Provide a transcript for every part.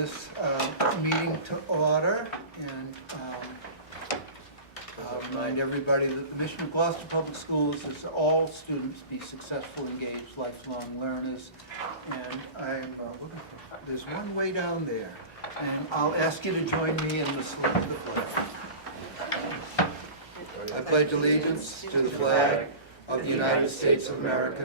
this meeting to order, and I'll remind everybody that the mission of Gloucester Public Schools is that all students be successful, engaged, lifelong learners. And there's one way down there, and I'll ask you to join me in the salute to the flag. I pledge allegiance to the flag of the United States of America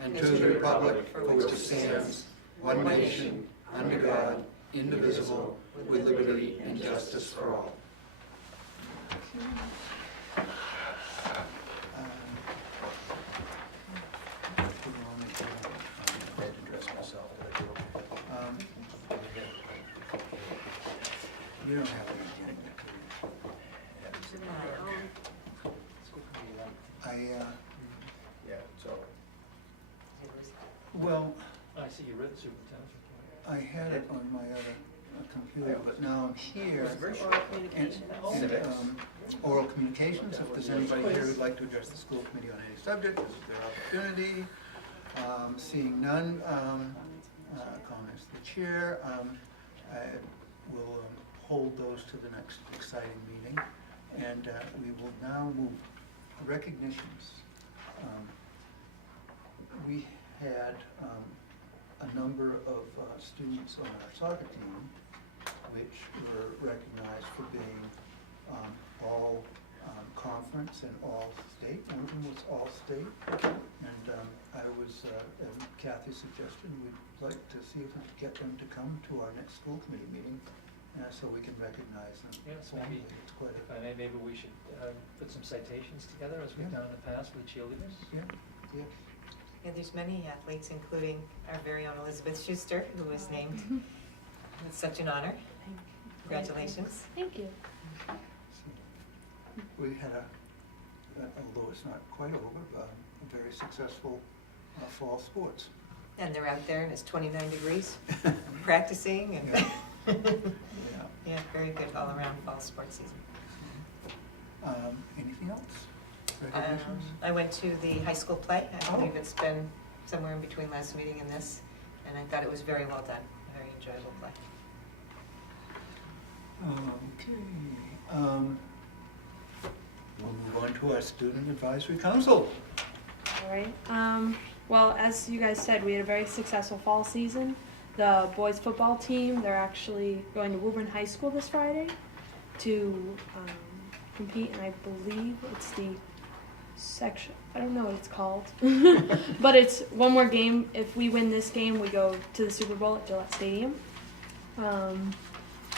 and to the republic for which it stands, one nation, under God, indivisible, with liberty and justice for all. You don't have to be well, I see you read the superintendent's report. I had it on my other computer, but now I'm here. And, oral communications, if there's anybody here who'd like to address the school committee on any subject, this is their opportunity. Seeing none, comments to the chair, I will hold those to the next exciting meeting. And we will now move to recognitions. We had a number of students on our soccer team which were recognized for being all conference and all state. One of them was all state. And I was, at Kathy's suggestion, we'd like to see if we could get them to come to our next school committee meeting so we can recognize them. Yes, formally. maybe, It's quite if I may, maybe we should put some citations together as we've done in the past with cheerleaders. Yeah, yeah. Yeah, there's many athletes, including our very own Elizabeth Schuster, who was named. It's such an honor. Congratulations. Thank you. We had although it's not quite over, a very successful fall sports. And they're out there and it's 29 degrees, practicing and Yeah. yeah, very good all around fall sports season. Anything else? Recognitions? I went to the high school play. I believe Oh. it's been somewhere in between last meeting and this, and I thought it was very well done, a very enjoyable play. Okay. We'll move on to our Student Advisory Council. All right. Well, as you guys said, we had a very successful fall season. The boys football team, they're actually going to Woburn High School this Friday to compete, and I believe it's the section, I don't know what it's called, but it's one more game. If we win this game, we go to the Super Bowl at Gillette Stadium.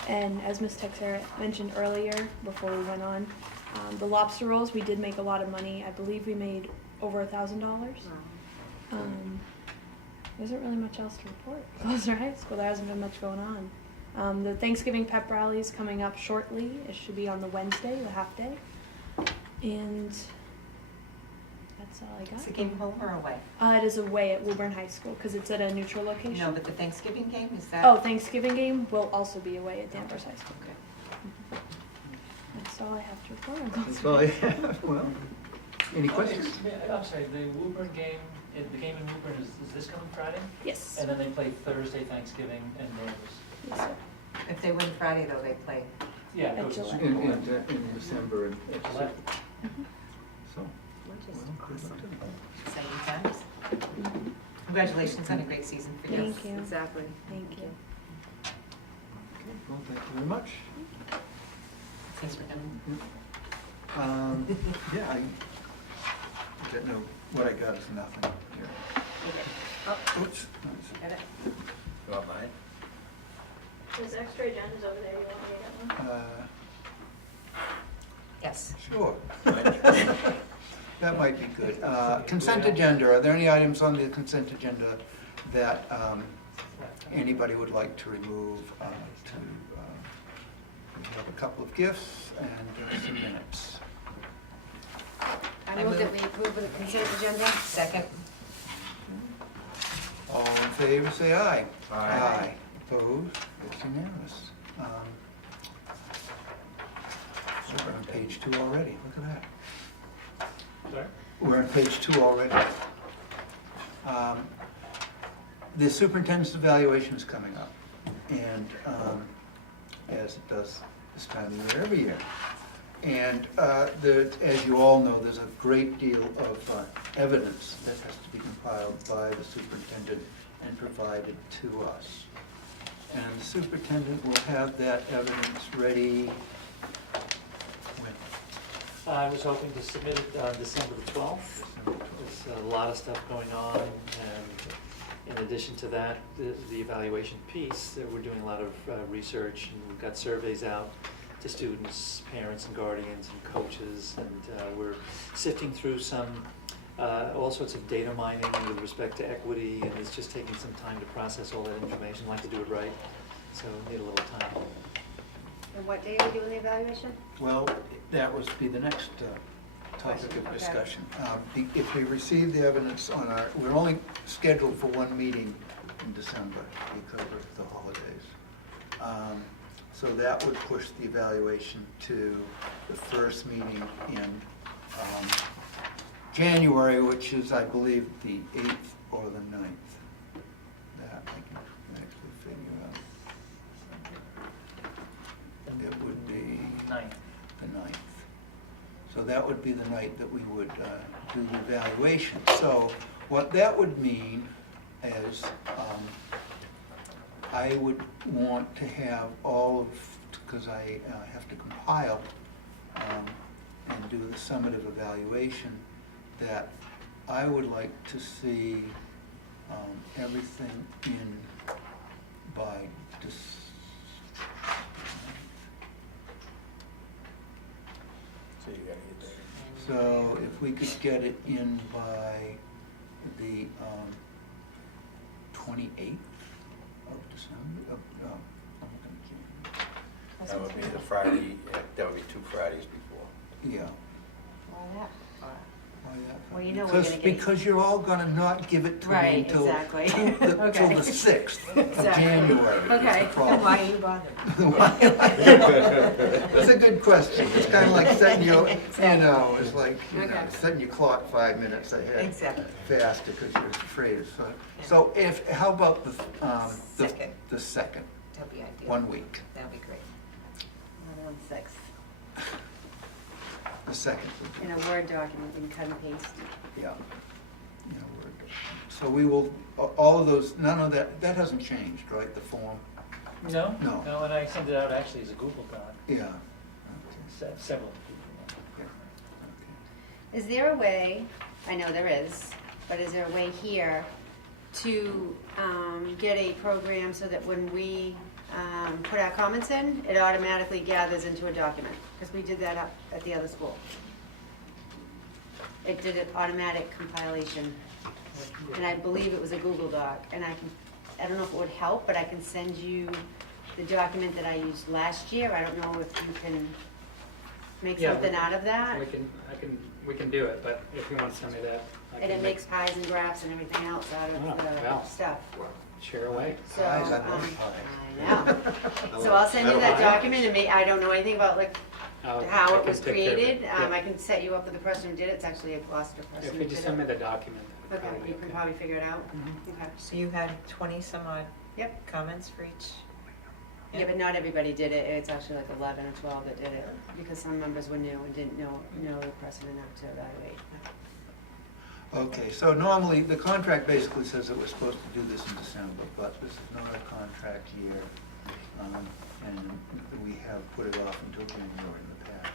And as Ms. Texera mentioned earlier, before we went on, the lobster rolls, we did make a lot of money. I believe we made over $1,000. There isn't really much else to report. Gloucester High School, there hasn't been much going on. The Thanksgiving pep rally is coming up shortly. It should be on the Wednesday, the half day. And that's all I got. Is the game home or away? It is away at Woburn High School because it's at a neutral location. No, but the Thanksgiving game, is that? Oh, Thanksgiving game will also be away at Danvers High School. Okay. That's all I have to report on That's Gloucester. all I have. Well, any questions? I'm sorry, the Woburn game, the game in Woburn is this coming Friday? Yes. And then they play Thursday, Thanksgiving, and Danvers. Yes, sir. If they win Friday, though, they play. Yeah, At it was a Gillette. Super Bowl. In December. At Gillette. So, Which is well, good luck to them. exciting times. Congratulations on a great season for you. Thank you. Exactly. Thank you. Okay, well, thank you very much. Thanks for coming. Yeah, I don't know, what I got is nothing here. Oh, Oops. got it. You want mine? There's extra agendas over there, you want me to get one? Yes. Sure. That might be good. Consent agenda, are there any items on the consent agenda that anybody would like to remove? We have a couple of gifts and some minutes. I move that we approve of the consent agenda. Second. All in favor, say aye. Aye. Opposed? It's unanimous. So we're on page 2 already, look at that. Sorry? We're on page 2 already. The superintendent's evaluation is coming up. and, as it does this time of year every year. And as you all know, there's a great deal of evidence that has to be compiled by the superintendent and provided to us. And the superintendent will have that evidence ready when? I was hoping to submit it on December the 12th. There's a lot of stuff going on, and in addition to that, the evaluation piece, we're doing a lot of research, and we've got surveys out to students, parents and guardians and coaches, and we're sifting through some, all sorts of data mining with respect to equity, and it's just taking some time to process all that information. I'd like to do it right, so we need a little time. And what day are you doing the evaluation? Well, that would be the next topic of Okay. discussion. If we receive the evidence on we're only scheduled for one meeting in December because of the holidays. So that would push the evaluation to the first meeting in January, which is, I believe, the 8th or the 9th. That I can actually figure out. It would be 9th. the 9th. So that would be the night that we would do the evaluation. So what that would mean is I would want to have all of, because I have to compile and do the summative evaluation, that I would like to see everything in by So you gotta get there. So if we could get it in by the 28th of December, I'm looking at January. That would be the Friday, that would be 2 Fridays before. Yeah. Why that? Why that? Well, you know we're Because- gonna get- Because you're all gonna not give it to me Right, until, exactly. till the Okay. 6th of Exactly. January. is the Okay. Then problem. why are you bothered? That's a good question. It's kind of like setting your, it's like, Okay. setting your clock 5 minutes ahead. Exactly. Faster because you're afraid. So how about Second. the second, That'd be ideal. 1 week, That'd be great. Not on 6th. the second would be. In a Word document, you can cut and paste. Yeah. So we will, all of those, none of that hasn't changed, right, the form? No? No. No, and I sent it out actually as a Google Doc, Yeah. Okay. several people. Yeah. Okay. Is there a way, I know there is, but is there a way here to get a program so that when we put our comments in, it automatically gathers into a document? Because we did that up at the other school. It did an automatic compilation, and I believe it was a Google Doc, and I don't know if it would help, but I can send you the document that I used last year. I don't know if you can make Yeah, something out of that. We can do it, but if you want to send me that, I And can it makes pies and graphs and everything else out Oh, of the wow. stuff. share away. So, Pies, I love pie. I know. So I'll send you that document, and I don't know anything about like I how it can was take care of it. created. Yeah. I can set you up with the person who did it. It's actually a Gloucester person If who you did just send me it. the document. that'd Okay, be you can okay. probably figure it out. Mhm. Okay. So you had 20 some odd Yep. comments for each? Yeah, but not everybody did it. It's actually like 11 or 12 that did it, because some members were new and didn't know the person enough to evaluate. Okay, so normally, the contract basically says that we're supposed to do this in December, but this is not a contract year. And we have put it off until January in the past.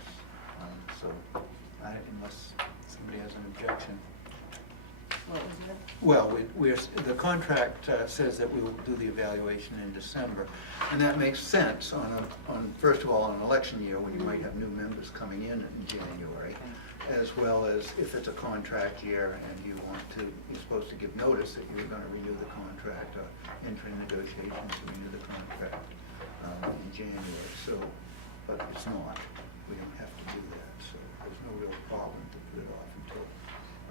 So unless somebody has an objection. What was it? Well, the contract says that we will do the evaluation in December, and that makes sense first of all, on an election year when you might have new members coming in January, as well as if it's a contract year and you're supposed to give notice that you're going to renew the contract or enter in negotiations to renew the contract in January. So, but it's not. We don't have to do that, so there's no real problem to put it off until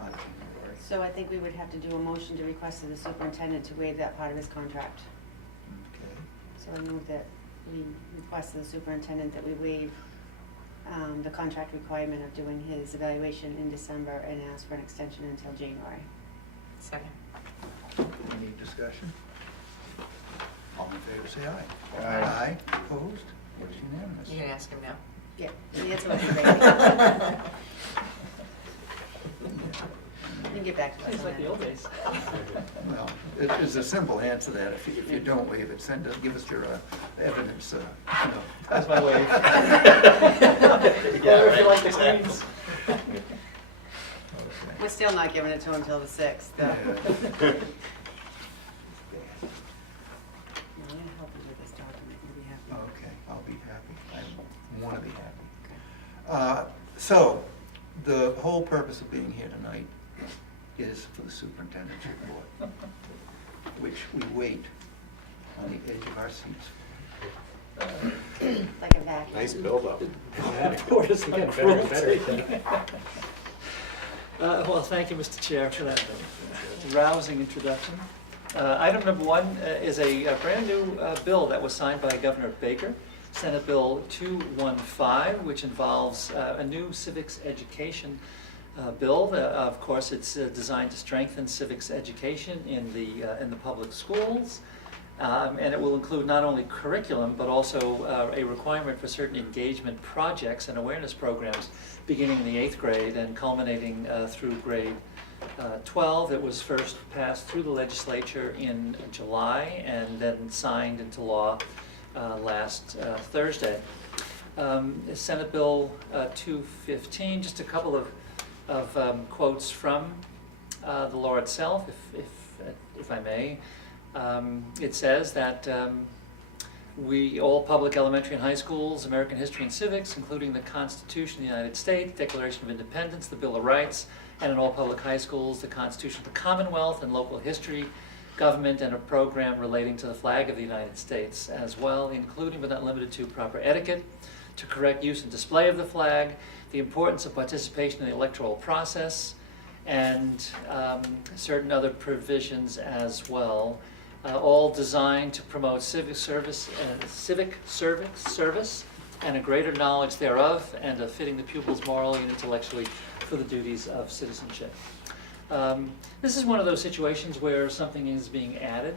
January. So I think we would have to do a motion to request of the superintendent to waive that part of his contract. Okay. So I move that we request of the superintendent that we waive the contract requirement of doing his evaluation in December and ask for an extension until January. Second. Any discussion? All in favor, say aye. Aye. Aye, opposed, it's unanimous. You can ask him now. Yeah, the answer was great. You can get back to us It's on like the that. old days. Well, it is a simple answer to that. If you don't waive it, give us your evidence, That's my way. Yeah, Or if you like the right, Queens. We're still not giving it to him till the 6th, though. Yeah. I'm gonna help you with this document, you'll be happy. Okay, I'll be happy. I want to be happy. So, the whole purpose of being here tonight is for the superintendent's report, which we wait on the edge of our seats. Like a vacuum. Nice build-up. Report is Getting not better and cruelty. Well, thank you, Mr. Chair, for that rousing introduction. Item number one is a brand-new bill that was signed by Governor Baker, Senate Bill 215, which involves a new civics education bill. Of course, it's designed to strengthen civics education in the public schools. And it will include not only curriculum, but also a requirement for certain engagement projects and awareness programs beginning in the 8th grade and culminating through grade 12. It was first passed through the legislature in July and then signed into law last Thursday. Senate Bill 215, just a couple of quotes from the law itself, if I may. It says that all public elementary and high schools, American history and civics, including the Constitution of the United States, Declaration of Independence, the Bill of Rights, and in all public high schools, the Constitution of the Commonwealth and local history, government, and a program relating to the flag of the United States as well, including but not limited to proper etiquette, to correct use and display of the flag, the importance of participation in the electoral process, and certain other provisions as well. All designed to promote civic service and a greater knowledge thereof, and of fitting the pupils morally and intellectually for the duties of citizenship. This is one of those situations where something is being added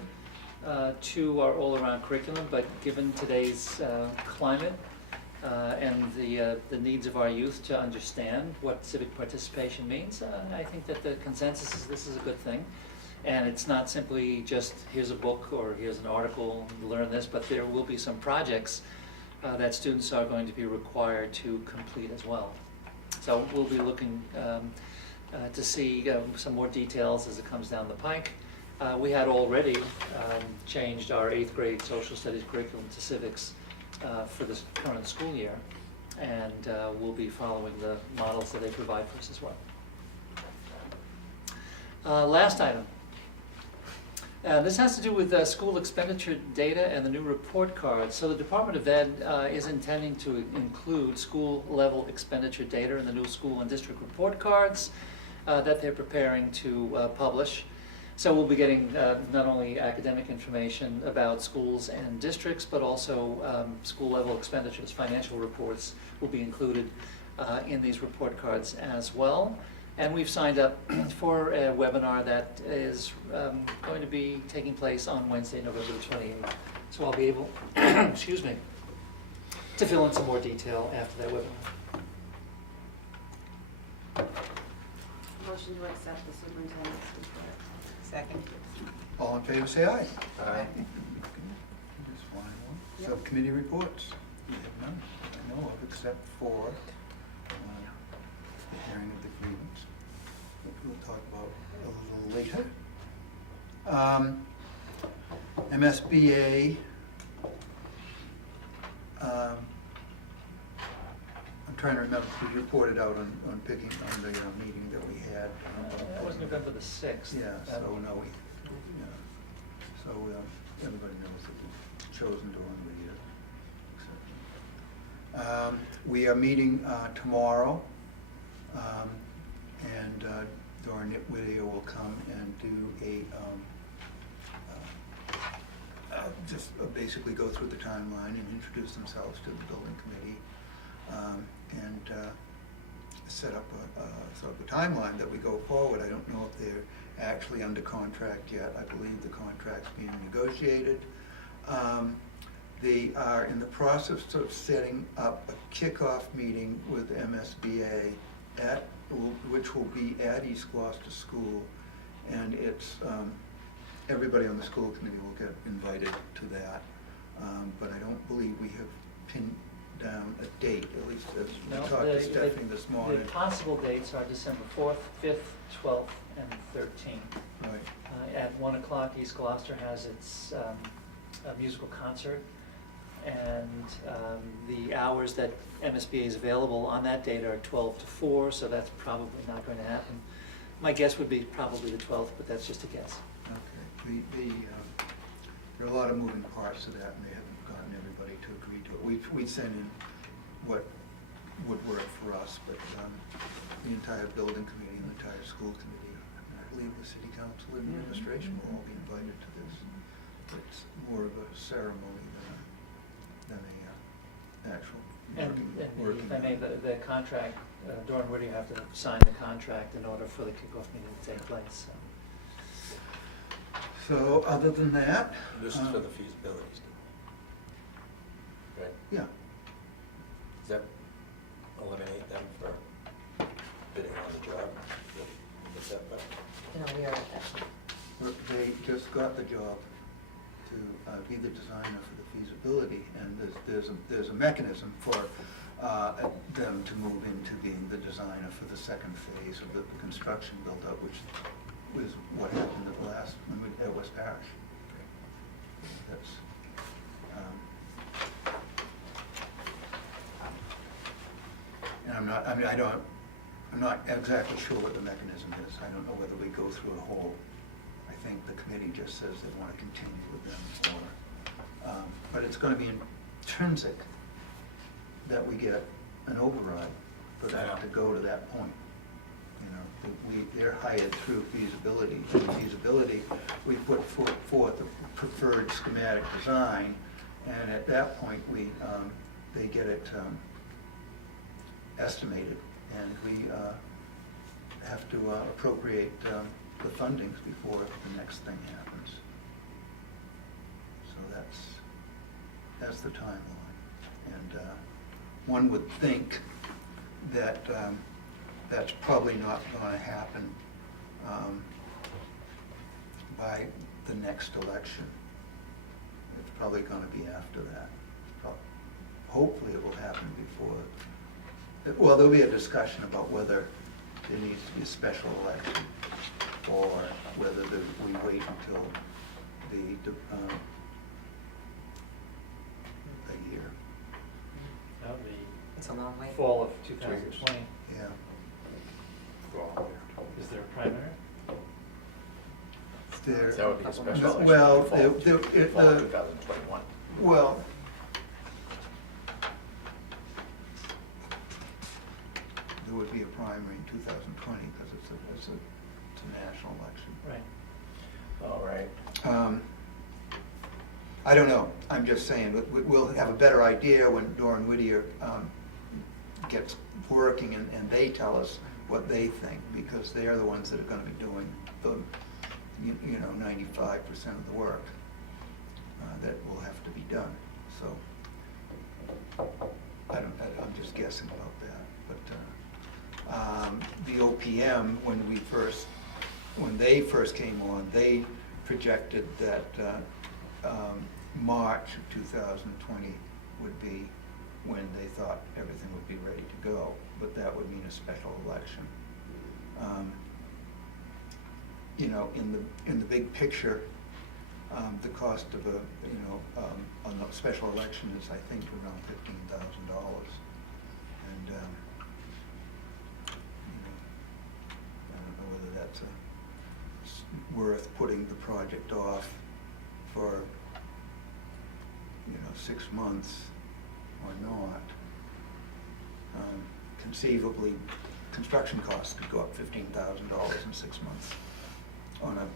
to our all-around curriculum, but given today's climate and the needs of our youth to understand what civic participation means, I think that the consensus is this is a good thing. And it's not simply just here's a book or here's an article, learn this, but there will be some projects that students are going to be required to complete as well. So we'll be looking to see some more details as it comes down the pike. We had already changed our 8th grade social studies curriculum to civics for this current school year, and we'll be following the models that they provide for us as well. Last item. This has to do with school expenditure data and the new report cards. So the Department of Ed is intending to include school-level expenditure data in the new school and district report cards that they're preparing to publish. So we'll be getting not only academic information about schools and districts, but also school-level expenditures. Financial reports will be included in these report cards as well. And we've signed up for a webinar that is going to be taking place on Wednesday, November the 28th. So I'll be able, excuse me, to fill in some more detail after that webinar. Motion to accept the superintendent's report. Second. All in favor, say aye. Aye. Just one. Yep. Subcommittee reports. We have none I know of, except for the hearing of the grievance, which we'll talk about a little later. MSBA, I'm trying to remember, because you reported out on picking, on the meeting that we had. That was November the 6th. Yeah, so no, so everybody knows that we've chosen to accept it. We are meeting tomorrow, and Dora Whittier will come and do just basically go through the timeline and introduce themselves to the building committee, and set up a timeline that we go forward. I don't know if they're actually under contract yet. I believe the contract's being negotiated. They are in the process of setting up a kickoff meeting with MSBA which will be at East Gloucester School. And it's, everybody on the school committee will get invited to that. But I don't believe we have pinned down a date, at least as we No, talked to Stephanie this morning. The possible dates are December 4th, 5th, 12th, and 13th. Right. At 1 o'clock, East Gloucester has its a musical concert, and the hours that MSBA is available on that date are 12 to 4, so that's probably not going to happen. My guess would be probably the 12th, but that's just a guess. Okay. There are a lot of moving parts to that, and they haven't gotten everybody to agree to it. We'd send in what would work for us, but the entire building committee and the entire school committee, and I believe the city council and administration will all be invited to this. It's more of a ceremony than a actual And working. if I may, the contract, Doran, where do you have to sign the contract in order for the kickoff meeting to take place? So other than that. This is for the feasibility study. Right? Yeah. Does that eliminate them for bidding on the job? Is that right? No, we are at that. They just got the job to be the designer for the feasibility, and there's a mechanism for them to move into being the designer for the second phase of the construction build-up, which was what happened at the last, at West Parish. That's, and I'm not exactly sure what the mechanism is. I don't know whether we go through a whole, I think the committee just says they want to continue with them, or, but it's going to be intrinsic that we get an override for that to go to that point. You know, they're hired through feasibility. Through feasibility, we put forth a preferred schematic design, and at that point, they get it estimated, and we have to appropriate the fundings before the next thing happens. So that's the timeline, and one would think that that's probably not going to happen by the next election. It's probably going to be after that. Hopefully it will happen before. Well, there'll be a discussion about whether there needs to be a special election, or whether we wait until a year. That would be It's a long way. fall of 2020. Yeah. Is there a primary? There, That would be a special no, election. well, Fall the- of 2021. well, there would be a primary in 2020 because it's a national election. Right. All right. I don't know, I'm just saying, we'll have a better idea when Doran Whittier gets working and they tell us what they think, because they are the ones that are gonna be doing the, 95% of the work that will have to be done, so I'm just guessing about that, but the OPM, when they first came on, they projected that March of 2020 would be when they thought everything would be ready to go, but that would mean a special election. In the big picture, the cost of a special election is, I think, around $15,000, and I don't know whether that's worth putting the project off for 6 months or not. Conceivably, construction costs could go up $15,000 in 6 months on a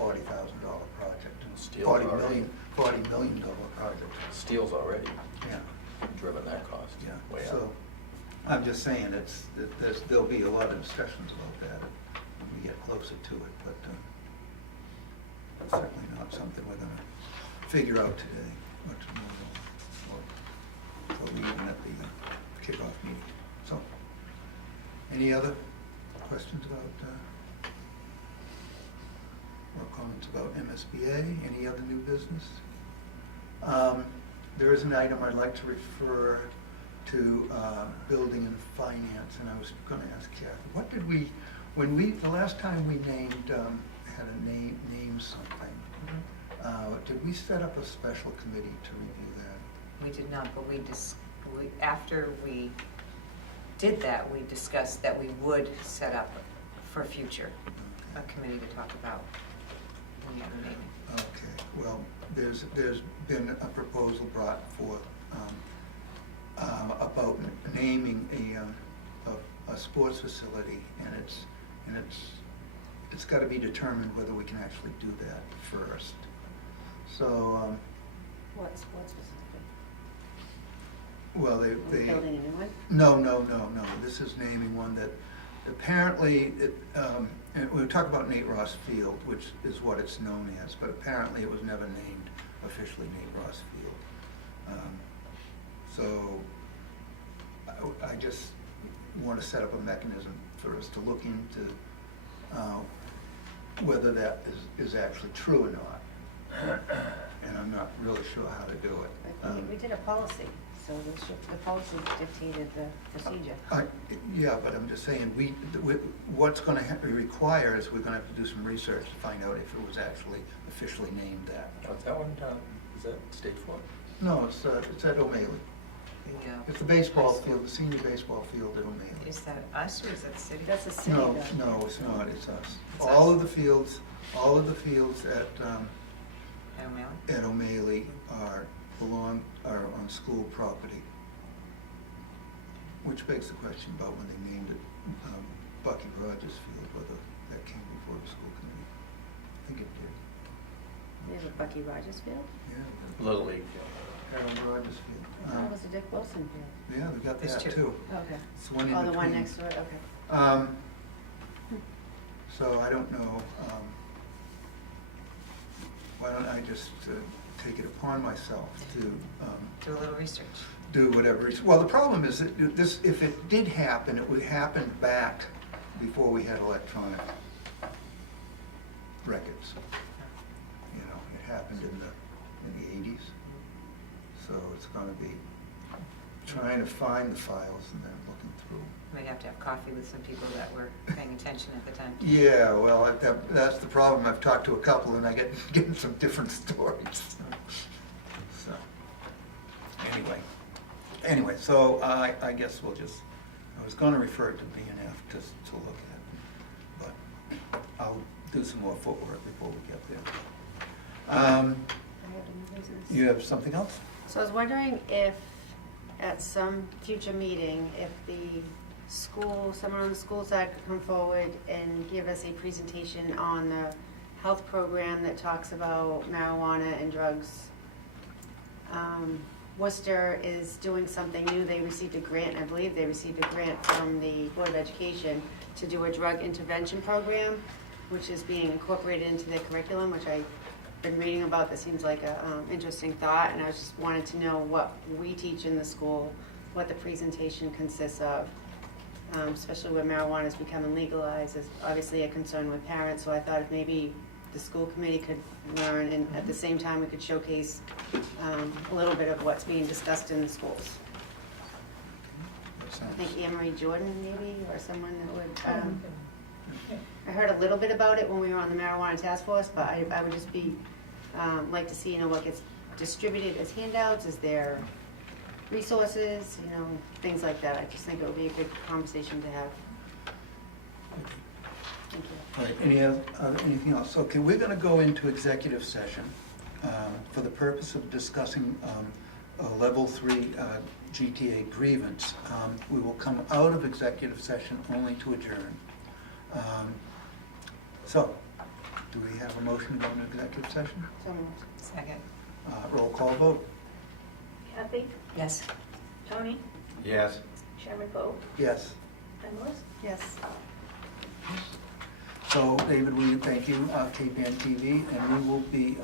$40,000 project. Steel's $40 already- million project. Steel's already Yeah, driven that cost way yeah. up. So I'm just saying there'll be a lot of discussions about that when we get closer to it, but it's certainly not something we're gonna figure out today what tomorrow, or even at the kickoff meeting. So, any other questions about, or comments about MSBA? Any other new business? There is an item I'd like to refer to building and finance, and I was going to ask Kathy, what did we, the last time we named, had a name something, did we set up a special committee to review that? We did not, but after we did that, we discussed that we would set up for future a committee to talk about the naming. Okay, well, there's been a proposal brought forth about naming a sports facility, and it's got to be determined whether we can actually do that first. So, What sports facility? well, Are we they building a new one? No. This is naming one that apparently, and we talk about Nate Ross Field, which is what it's known as, but apparently it was never named officially Nate Ross Field. So I just want to set up a mechanism for us to look into whether that is actually true or not. And I'm not really sure how to do it. We did a policy, so the policy dictated the procedure. Yeah, but I'm just saying, what's going to require is we're going to have to do some research to find out if it was actually officially named that. What's that one, is that State Farm? No, it's at O'Malley. It's the baseball field, the senior baseball field at O'Malley. Is that us or is that the city? That's a city. No, though. no, it's not, it's us. It's All us. of the fields O'Malley? at O'Malley are on school property. Which begs the question about when they named it Bucky Rogers Field, whether that came before the school committee. I think it did. We have a Bucky Rogers Field? Yeah, Little League. Harold Rogers Field. I thought it was a Dick Wilson Field. Yeah, we got There's that two. too. Okay. It's the one in Oh, the one between. next to it, okay. So I don't know, why don't I just take it upon myself to Do a little research. do whatever. Well, the problem is that if it did happen, it would happen back before we had electronic records. You know, it happened in the 80s. So it's going to be trying to find the files and then looking through. Might have to have coffee with some people that were paying attention at the time. Yeah, well, that's the problem. I've talked to a couple and I get getting some different stories. So, anyway, so I guess we'll just, I was going to refer it to B&F just to look at, but I'll do some more footwork before we get there. I have a new business. You have something else? So I was wondering if, at some future meeting, if the school, someone on the school side could come forward and give us a presentation on the health program that talks about marijuana and drugs. Worcester is doing something new. They received a grant, I believe they received a grant from the Board of Education to do a drug intervention program, which is being incorporated into their curriculum, which I've been reading about. That seems like a interesting thought, and I was just wanted to know what we teach in the school, what the presentation consists of, especially when marijuana is becoming legalized is obviously a concern with parents. So I thought if maybe the school committee could learn, and at the same time we could showcase a little bit of what's being discussed in the schools. That I sounds- think Anne Marie Jordan maybe, or someone that would, I heard a little bit about it when we were on the marijuana task force, but I would just be, like to see, what gets distributed as handouts, is there resources, things like that. I just think it would be a good conversation to have. Thank you. All right, anything else? Okay, we're going to go into executive session for the purpose of discussing a level 3 GTA grievance. We will come out of executive session only to adjourn. So, do we have a motion to go into executive session? So moved. Second. Roll call vote? Kathy, Yes. Tony, Yes. Chairman Poe, Yes. and Melissa. Yes. So, David, we thank you, KPN TV, and we will be